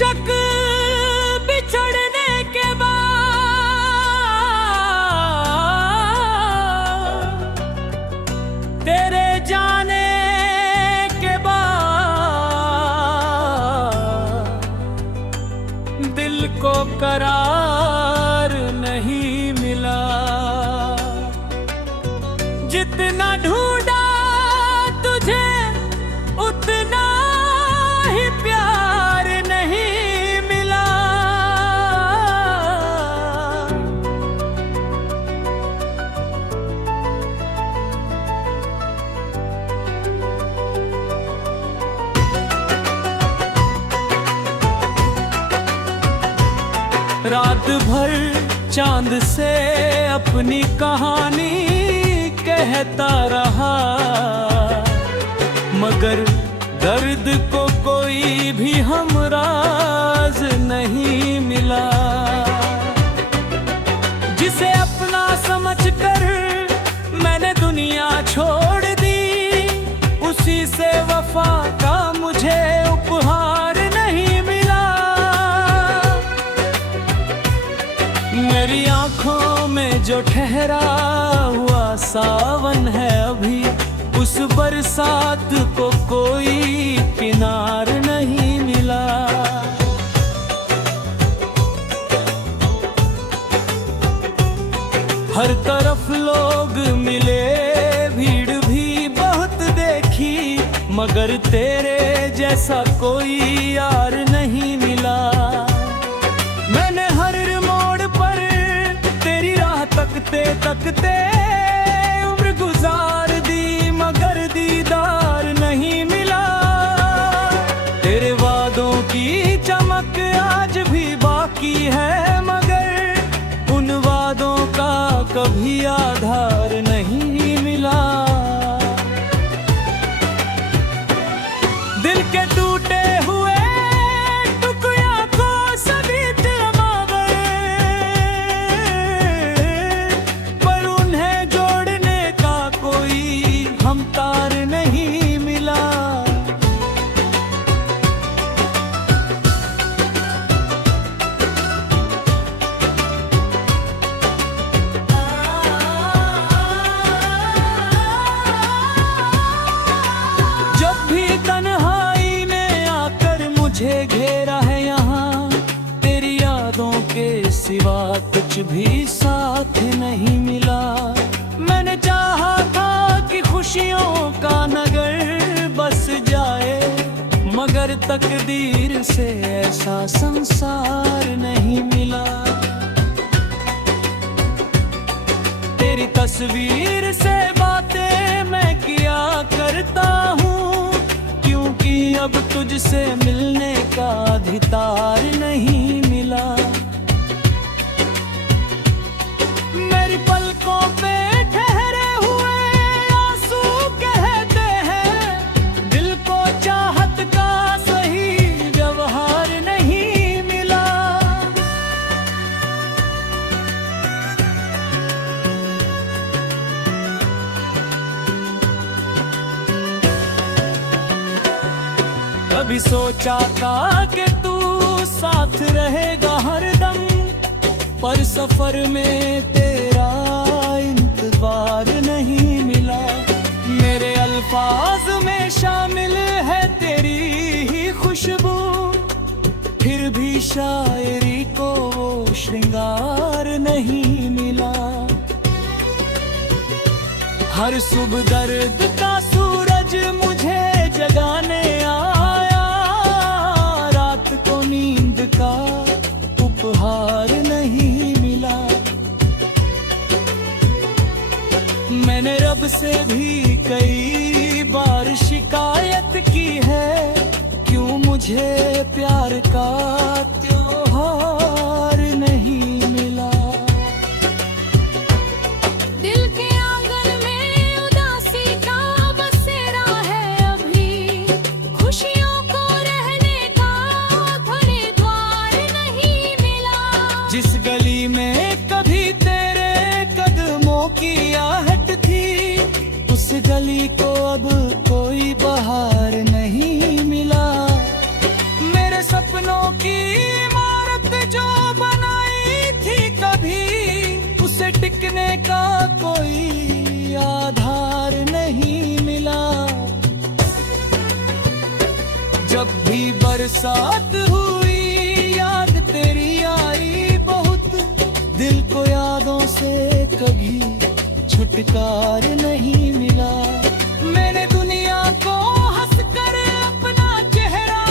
बेशक बिछड़ने के बाद, तेरे जाने के बाद दिल को करार नहीं मिला। जितना ढूंढा तुझे उतना ही प्यार नहीं मिला। रात भर चांद से अपनी कहानी कहता रहा, मगर दर्द को कोई भी हमराज नहीं मिला। जिसे अपना समझकर मैंने दुनिया छोड़ दी, उसी से वफा का मुझे उपहार नहीं मिला। मेरी आंखों में जो ठहरा हुआ सावन है अभी, उस बरसात को कोई किनार नहीं मिला। हर तरफ लोग मिले, भीड़ भी बहुत देखी, मगर तेरे जैसा कोई यार नहीं मिला। मैंने हर मोड़ पर तेरी राह तकते तकते उम्र गुजार दी, मगर दीदार नहीं मिला। तेरे वादों की चमक आज भी बाकी है, मगर उन वादों का कभी आधार नहीं मिला। दिल के टूटे हुए टुकड़ों को सभी थमा गए, पर उन्हें जोड़ने का कोई हमतार नहीं मिला। जब भी तन्हाई ने आकर मुझे घेरा है यहाँ, तेरी यादों के सिवा कुछ भी साथ नहीं मिला। मैंने चाहा था कि खुशियों का नगर बस जाए, मगर तकदीर से ऐसा संसार नहीं मिला। तेरी तस्वीर से बातें मैं किया करता हूँ, क्योंकि अब तुझसे मिलने का अधिकार नहीं मिला। मेरी पलकों पे ठहरे हुए आंसू कहते हैं, दिल को चाहत का सही व्यवहार नहीं मिला। कभी सोचा था कि तू साथ रहेगा हरदम, पर सफर में तेरा इंतजार नहीं मिला। मेरे अल्फाज में शामिल है तेरी ही खुशबू, फिर भी शायरी को वो श्रृंगार नहीं मिला। हर सुबह दर्द का सूरज मुझे जगाने आया, रात को नींद का उपहार नहीं मिला। मैंने रब से भी कई बार शिकायत की है, क्यों मुझे प्यार का त्योहार नहीं मिला। दिल के आंगन में उदासी का बसेरा है अभी, खुशियों को रहने का थोड़े द्वार नहीं मिला। जिस गली में कभी तेरे कदमों की आहट थी, उस गली को अब कोई बहार नहीं मिला। मेरे सपनों सपनों की इमारत जो बनाई थी कभी, उसे टिकने का कोई आधार नहीं मिला। जब भी बरसात हुई याद तेरी आई बहुत, दिल को यादों से कभी छुटकार नहीं मिला। मैंने दुनिया को हंसकर अपना चेहरा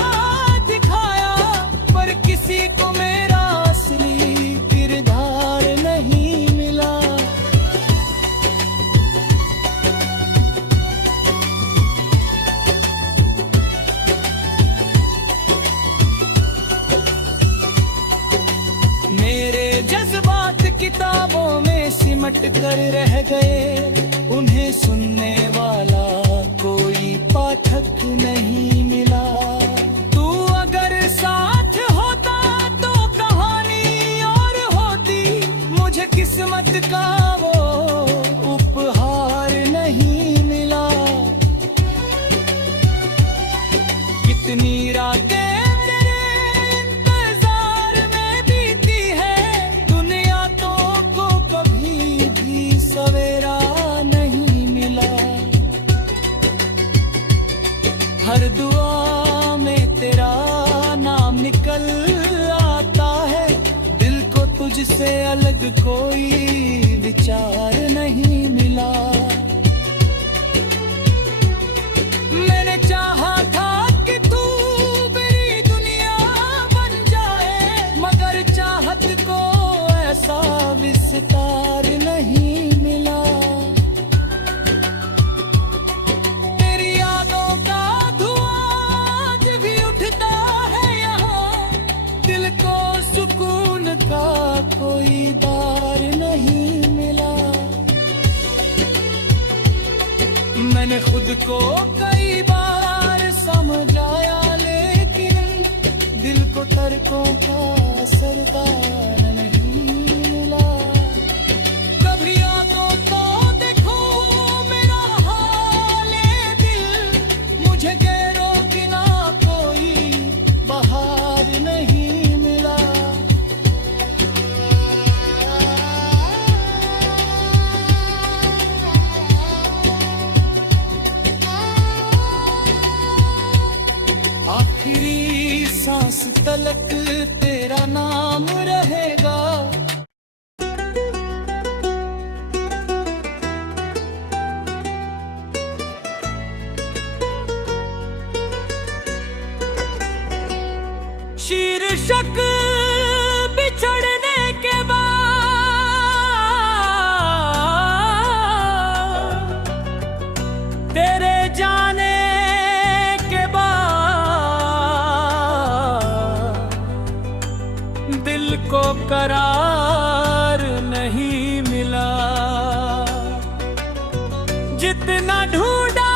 दिखाया, पर किसी को मेरा असली किरदार नहीं मिला। मेरे जज्बात किताबों में सिमट कर रह गए, उन्हें सुनने वाला कोई पाठक नहीं मिला। तू अगर साथ होता तो कहानी और होती, मुझे किस्मत का वो उपहार नहीं मिला। कितनी रातें हर दुआ में तेरा नाम निकल आता है, दिल को तुझसे अलग कोई विचार नहीं मिला। मैंने चाहा था कि तू मेरी दुनिया बन जाए, मगर चाहत को ऐसा विस्तार नहीं मिला। कोई दार नहीं मिला। मैंने खुद को कई बार समझाया, लेकिन दिल को तर्कों का असरदार नहीं मिला। कभी आंखों को देखो मेरा हाल दिल, मुझे गैरों की ना कोई बहार नहीं मिला। आखिरी सांस तलक तेरा नाम रहेगा। शीर्षक बिछड़ने के बाद, तेरे जाने दिल को करार नहीं मिला। जितना ढूंढा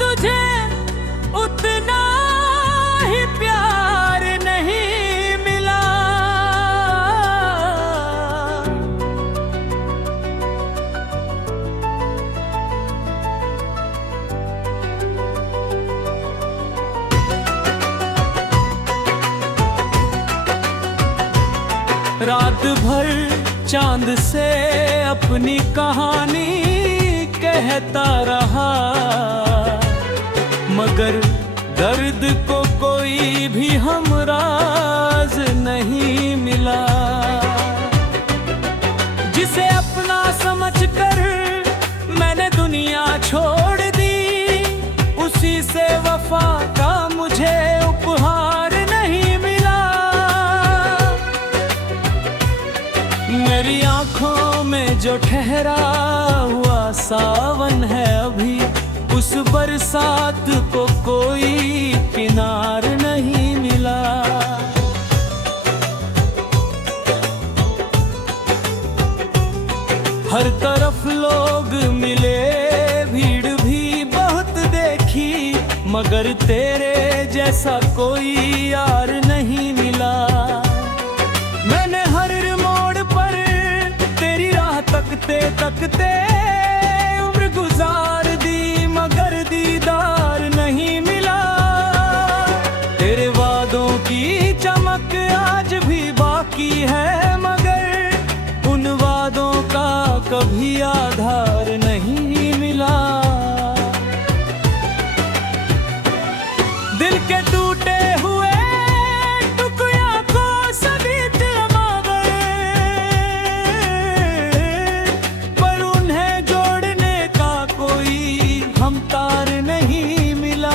तुझे उतना ही प्यार नहीं मिला। रात भर चांद से अपनी कहानी कहता रहा, मगर दर्द को कोई भी हमराज नहीं मिला। जिसे अपना समझकर मैंने दुनिया छोड़ दी, उसी से वफा का मुझे उपहार नहीं मिला। मेरी आंखों में जो ठहरा हुआ सावन है अभी, उस बरसात को कोई किनार नहीं मिला। हर तरफ लोग मिले, भीड़ भी बहुत देखी, मगर तेरे जैसा कोई यार नहीं मिला। मैंने हर मोड़ पर तेरी राह तकते तकते उम्र गुजार दी, मगर दीदार नहीं मिला। तेरे वादों की की है, मगर उन वादों का कभी आधार नहीं मिला। दिल के टूटे हुए टुकड़ों को सभी थमा गए, पर उन्हें जोड़ने का कोई हमतार नहीं मिला।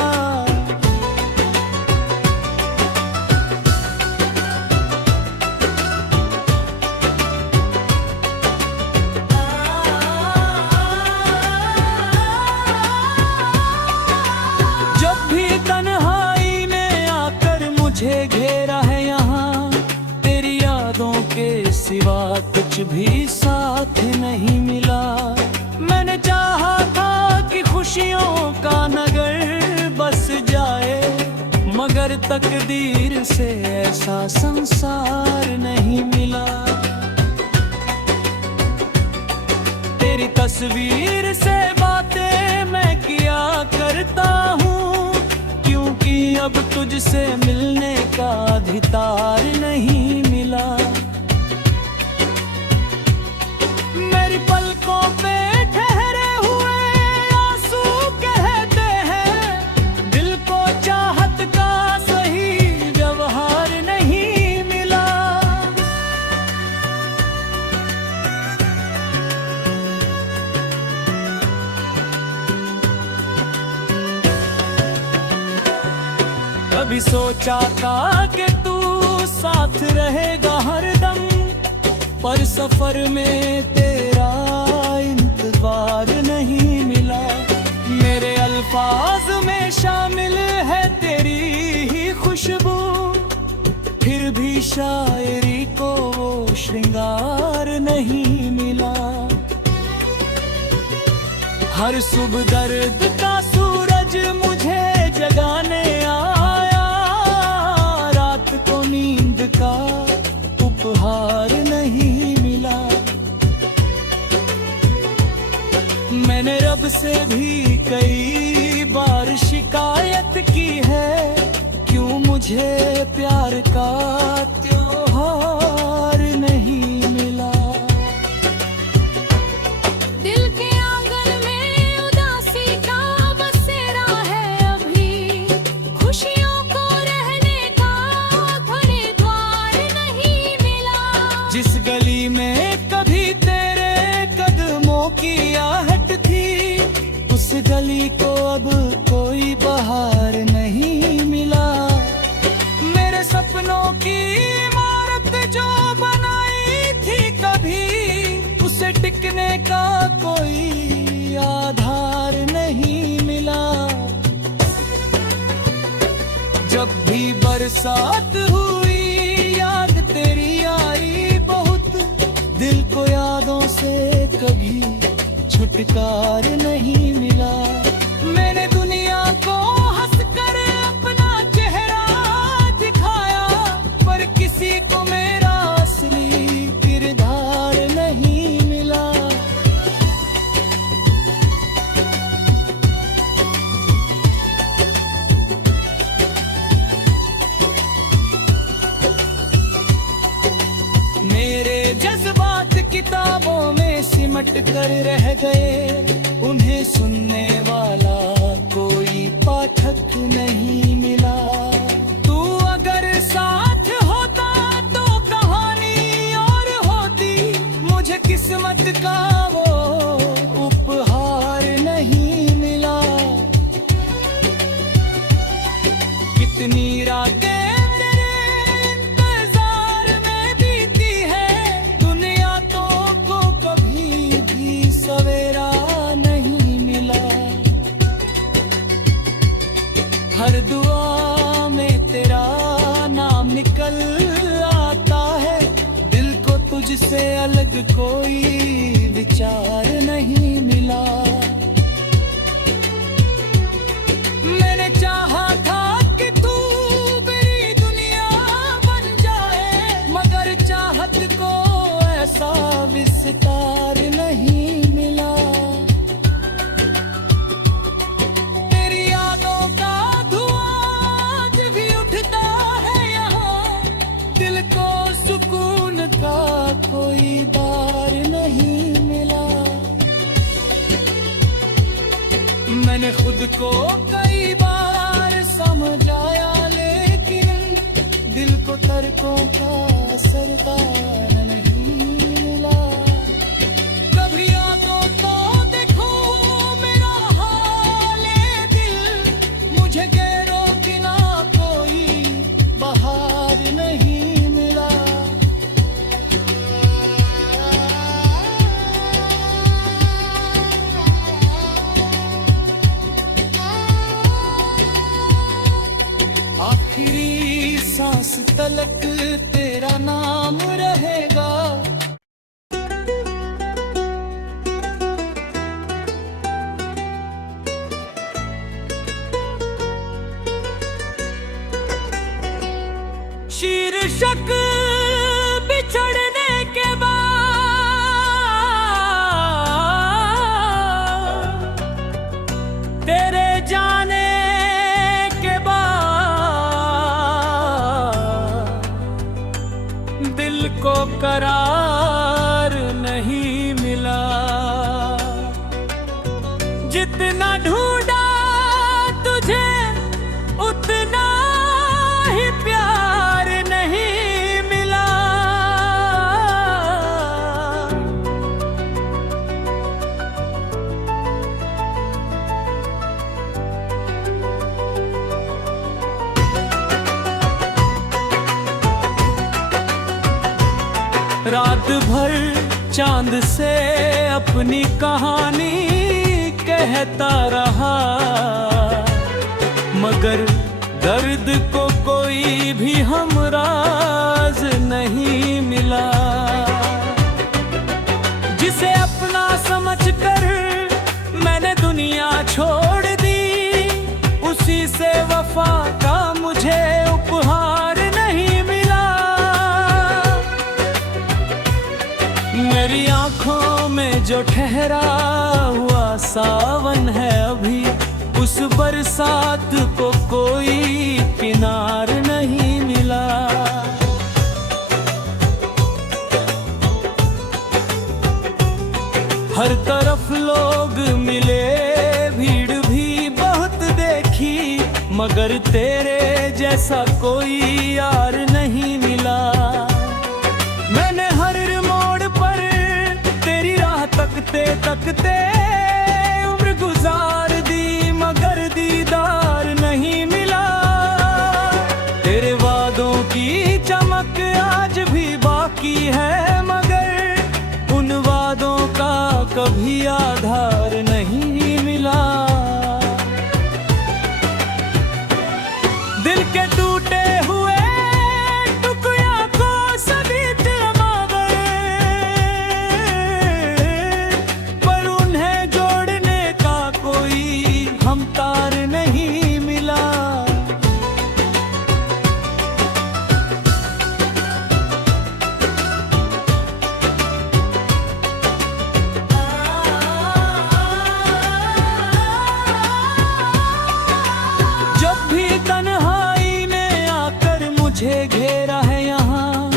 जब भी तन्हाई में आकर मुझे घेरा है यहाँ, तेरी यादों के सिवा कुछ भी साथ नहीं मिला। मैंने चाहा था कि खुशियों का नगर बस जाए, मगर तकदीर से ऐसा संसार नहीं मिला। तेरी तस्वीर से बातें मैं किया करता हूँ, क्योंकि अब तुझसे मिलने का अधिकार नहीं मिला। मेरी पलकों पे ठहरे हुए आंसू कहते हैं, दिल को चाहत का सही व्यवहार नहीं मिला। कभी सोचा था कि तू साथ रहेगा हरदम, पर सफर में तेरा इंतजार नहीं मिला। मेरे अल्फाज में शामिल है तेरी ही खुशबू, फिर भी शायरी को वो श्रृंगार नहीं मिला। हर सुबह दर्द का सूरज मुझे जगाने आया, रात को नींद का उपहार नहीं मिला। मैंने रब से भी कई बार शिकायत की है, क्यों मुझे प्यार का त्योहार नहीं मिला। दिल के आंगन में उदासी का बसेरा है अभी, खुशियों को रहने का घड़ी द्वार नहीं मिला। जिस गली में कभी तेरे कदमों की आहट थी, उस गली को अब कोई बहार नहीं मिला। मेरे सपनों की इमारत जो बनाई थी कभी, उसे टिकने का कोई आधार नहीं मिला। जब भी बरसात हुई याद तेरी आई बहुत, दिल को यादों से कभी छुटकार नहीं मिला। मैंने दुनिया को हंसकर अपना चेहरा दिखाया, पर किसी को मेरा असली किरदार नहीं मिला। मेरे जज्बात किताबों में सिमट कर रह गए, उन्हें सुनने वाला कोई पाठक नहीं मिला। तू अगर साथ होता तो कहानी और होती, मुझे किस्मत का वो उपहार नहीं मिला। कितनी रातें हर दुआ में तेरा नाम निकल आता है, दिल को तुझसे अलग कोई विचार नहीं मिला। मैंने चाहा था कि तू मेरी दुनिया बन जाए, मगर चाहत को ऐसा विस्तार नहीं मिला। सुकून खुद को कई बार समझाया, लेकिन दिल को तर्कों का सरतान नहीं मिला। कभी आंखों तो देखो मेरा हाल है दिल, मुझे गैरों की ना कोई बहार नहीं मिला। आखिरी सांस तलक तेरा नाम रहेगा। शीर्षक बिछड़ने के बाद, तेरे जाने के बाद, दिल को करार नहीं मिला। जितना ढूंढा तुझे उतना ही प्यार नहीं मिला। रात भर चांद से अपनी कहानी कहता रहा, मगर दर्द को कोई भी हमराज नहीं मिला। जिसे अपना समझकर मैंने दुनिया छोड़ दी, उसी से वफा का मुझे उपहार नहीं मिला। मेरी आंखों में जो ठहरा हुआ सावन है अभी, उस बरसात को कोई किनार नहीं मिला। हर तरफ लोग मिले, भीड़ भी बहुत देखी, मगर तेरे जैसा कोई यार नहीं मिला। मैंने हर मोड़ पर तेरी राह तकते तकते उम्र गुजार दी, मगर दीदार नहीं मिला। तेरे वादों की चमक आज भी बाकी है, मगर उन वादों का कभी आधार नहीं मिला। दिल के टूटे हुए टुकड़ों को सभी जमा गए, पर उन्हें जोड़ने का कोई हमतार नहीं मिला। जब भी तन्हाई में आकर मुझे घेरा है यहाँ,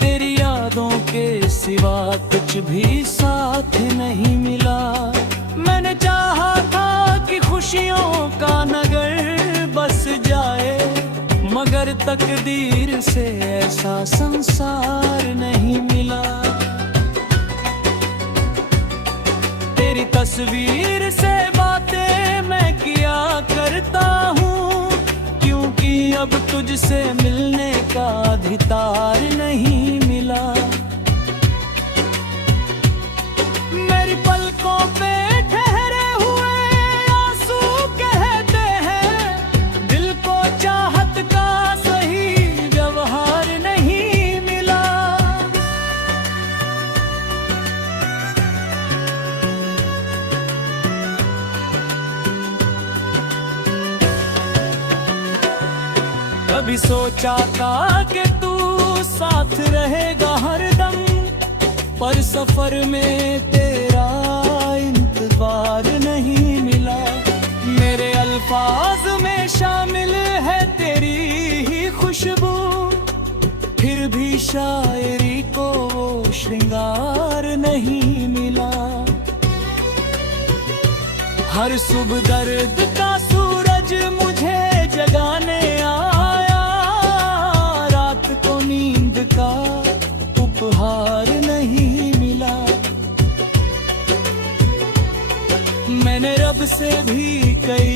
तेरी यादों के सिवा कुछ भी साथ नहीं मिला। मैंने चाहा था कि खुशियों का नगर बस जाए, मगर तकदीर से ऐसा संसार नहीं मिला। तेरी तस्वीर से बातें मैं किया करता हूँ, क्योंकि अब तुझसे मिलने का अधिकार नहीं मिला। मेरी पलकों पे ठहरे हुए आंसू कहते हैं, दिल को चाहत का सही व्यवहार नहीं मिला। कभी सोचा था कि तू साथ रहेगा हरदम, पर सफर में तेरा इंतजार नहीं मिला। मेरे अल्फाज में शामिल है तेरी ही खुशबू, फिर भी शायरी को वो श्रृंगार नहीं मिला। हर सुबह दर्द का सूरज मुझे जगाने आया, रात को नींद का उपहार नहीं मिला। मैंने रब से भी कई